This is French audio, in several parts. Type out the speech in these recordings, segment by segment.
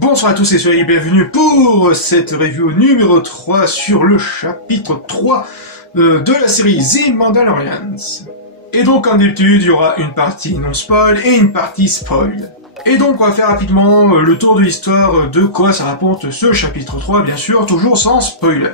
Bonsoir à tous et soyez bienvenus pour cette review numéro 3 sur le chapitre 3 de la série The Mandalorians. Et donc comme d'habitude, il y aura une partie non-spoil et une partie spoil. Et donc on va faire rapidement le tour de l'histoire de quoi ça raconte ce chapitre 3, bien sûr, toujours sans spoiler.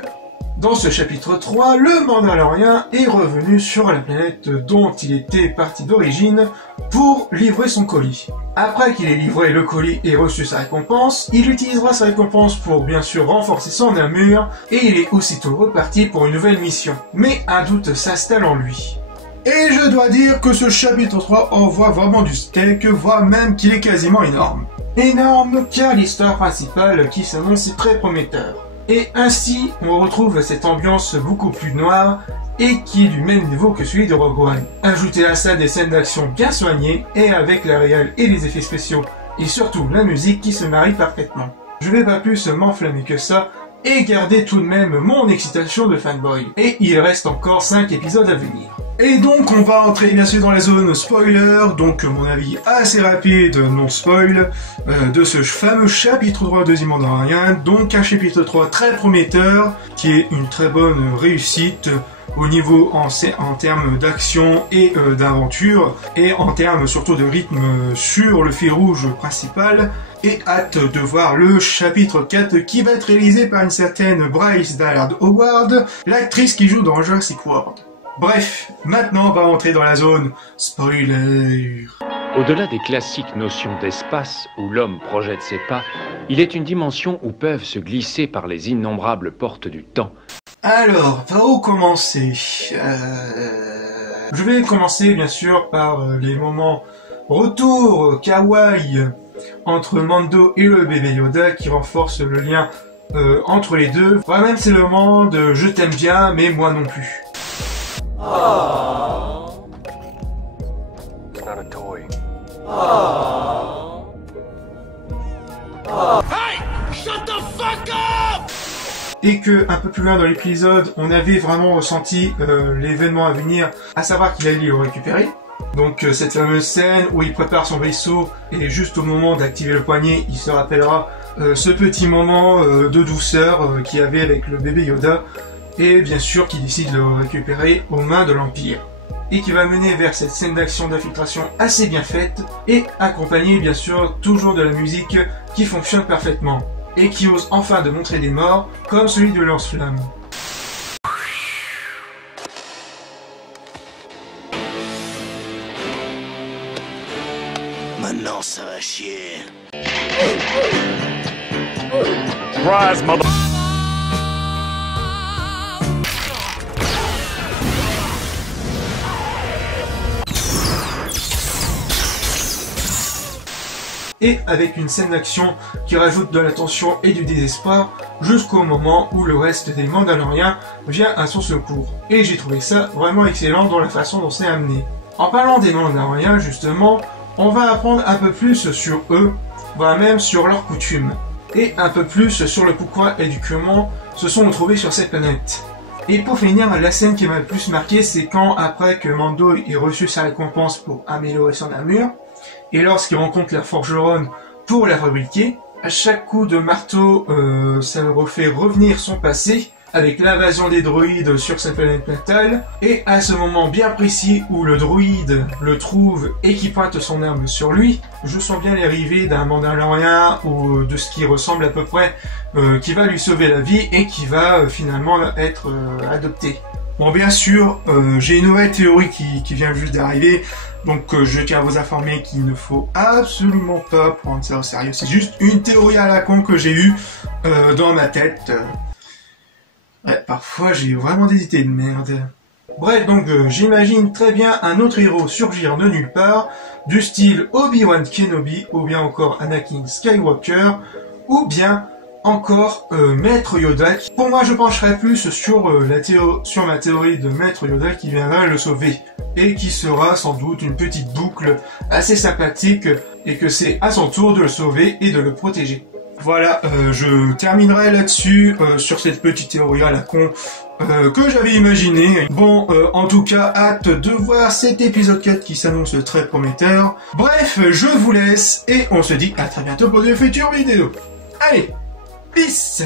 Dans ce chapitre 3, le Mandalorien est revenu sur la planète dont il était parti d'origine pour livrer son colis. Après qu'il ait livré le colis et reçu sa récompense, il utilisera sa récompense pour bien sûr renforcer son armure et il est aussitôt reparti pour une nouvelle mission. Mais un doute s'installe en lui. Et je dois dire que ce chapitre 3 envoie vraiment du steak, voire même qu'il est quasiment énorme. Énorme car l'histoire principale qui s'annonce est très prometteur. Et ainsi, on retrouve cette ambiance beaucoup plus noire et qui est du même niveau que celui de Rogue One. Ajoutez à ça des scènes d'action bien soignées et avec la réal et les effets spéciaux et surtout la musique qui se marie parfaitement. Je vais pas plus m'enflammer que ça et garder tout de même mon excitation de fanboy. Et il reste encore 5 épisodes à venir. Et donc on va entrer bien sûr dans la zone spoiler, donc mon avis assez rapide, non spoil, de ce fameux chapitre 3 de The Mandalorian, donc un chapitre 3 très prometteur, qui est une très bonne réussite au niveau en termes d'action et d'aventure, et en termes surtout de rythme sur le fil rouge principal, et hâte de voir le chapitre 4 qui va être réalisé par une certaine Bryce Dallas Howard, l'actrice qui joue dans Jurassic World. Bref, maintenant on va entrer dans la zone spoiler. Au-delà des classiques notions d'espace où l'homme projette ses pas, il est une dimension où peuvent se glisser par les innombrables portes du temps. Alors, par où commencer Je vais commencer bien sûr par les moments retour kawaii entre Mando et le bébé Yoda qui renforce le lien entre les deux. Enfin, même c'est le moment de je t'aime bien mais moi non plus. Oh. It's not a toy. Oh. Oh. Hey! Shut the fuck up! Et que, un peu plus loin dans l'épisode, on avait vraiment ressenti l'événement à venir, à savoir qu'il allait le récupérer. Donc cette fameuse scène où il prépare son vaisseau et juste au moment d'activer le poignet, il se rappellera ce petit moment de douceur qu'il y avait avec le bébé Yoda. Et bien sûr qui décide de le récupérer aux mains de l'Empire. Et qui va mener vers cette scène d'action d'infiltration assez bien faite, et accompagnée bien sûr toujours de la musique qui fonctionne parfaitement, et qui ose enfin de montrer des morts, comme celui de Lance-Flamme. Maintenant ça va chier. Rise, mother... Et avec une scène d'action qui rajoute de la tension et du désespoir jusqu'au moment où le reste des Mandaloriens vient à son secours. Et j'ai trouvé ça vraiment excellent dans la façon dont c'est amené. En parlant des Mandaloriens justement, on va apprendre un peu plus sur eux, voire même sur leurs coutumes, et un peu plus sur le pourquoi et du comment se sont retrouvés sur cette planète. Et pour finir, la scène qui m'a le plus marqué, c'est quand après que Mando ait reçu sa récompense pour améliorer son armure, et lorsqu'il rencontre la forgeronne pour la fabriquer, à chaque coup de marteau, ça le refait revenir son passé, avec l'invasion des droïdes sur sa planète natale, et à ce moment bien précis où le droïde le trouve et qui pointe son arme sur lui, je sens bien l'arrivée d'un Mandalorien ou de ce qui ressemble à peu près, qui va lui sauver la vie et qui va finalement être adopté. Bon, bien sûr, j'ai une nouvelle théorie qui vient juste d'arriver, donc je tiens à vous informer qu'il ne faut absolument pas prendre ça au sérieux. C'est juste une théorie à la con que j'ai eue dans ma tête. Ouais, parfois j'ai vraiment des idées de merde. Bref, donc j'imagine très bien un autre héros surgir de nulle part, du style Obi-Wan Kenobi, ou bien encore Anakin Skywalker, ou bien encore Maître Yoda. Pour moi, je pencherais plus sur ma théorie de Maître Yoda qui viendra le sauver et qui sera sans doute une petite boucle assez sympathique et que c'est à son tour de le sauver et de le protéger. Voilà, je terminerai là-dessus sur cette petite théorie à la con. que j'avais imaginé. Bon, en tout cas, hâte de voir cet épisode 4 qui s'annonce très prometteur. Bref, je vous laisse et on se dit à très bientôt pour de futures vidéos. Allez, peace!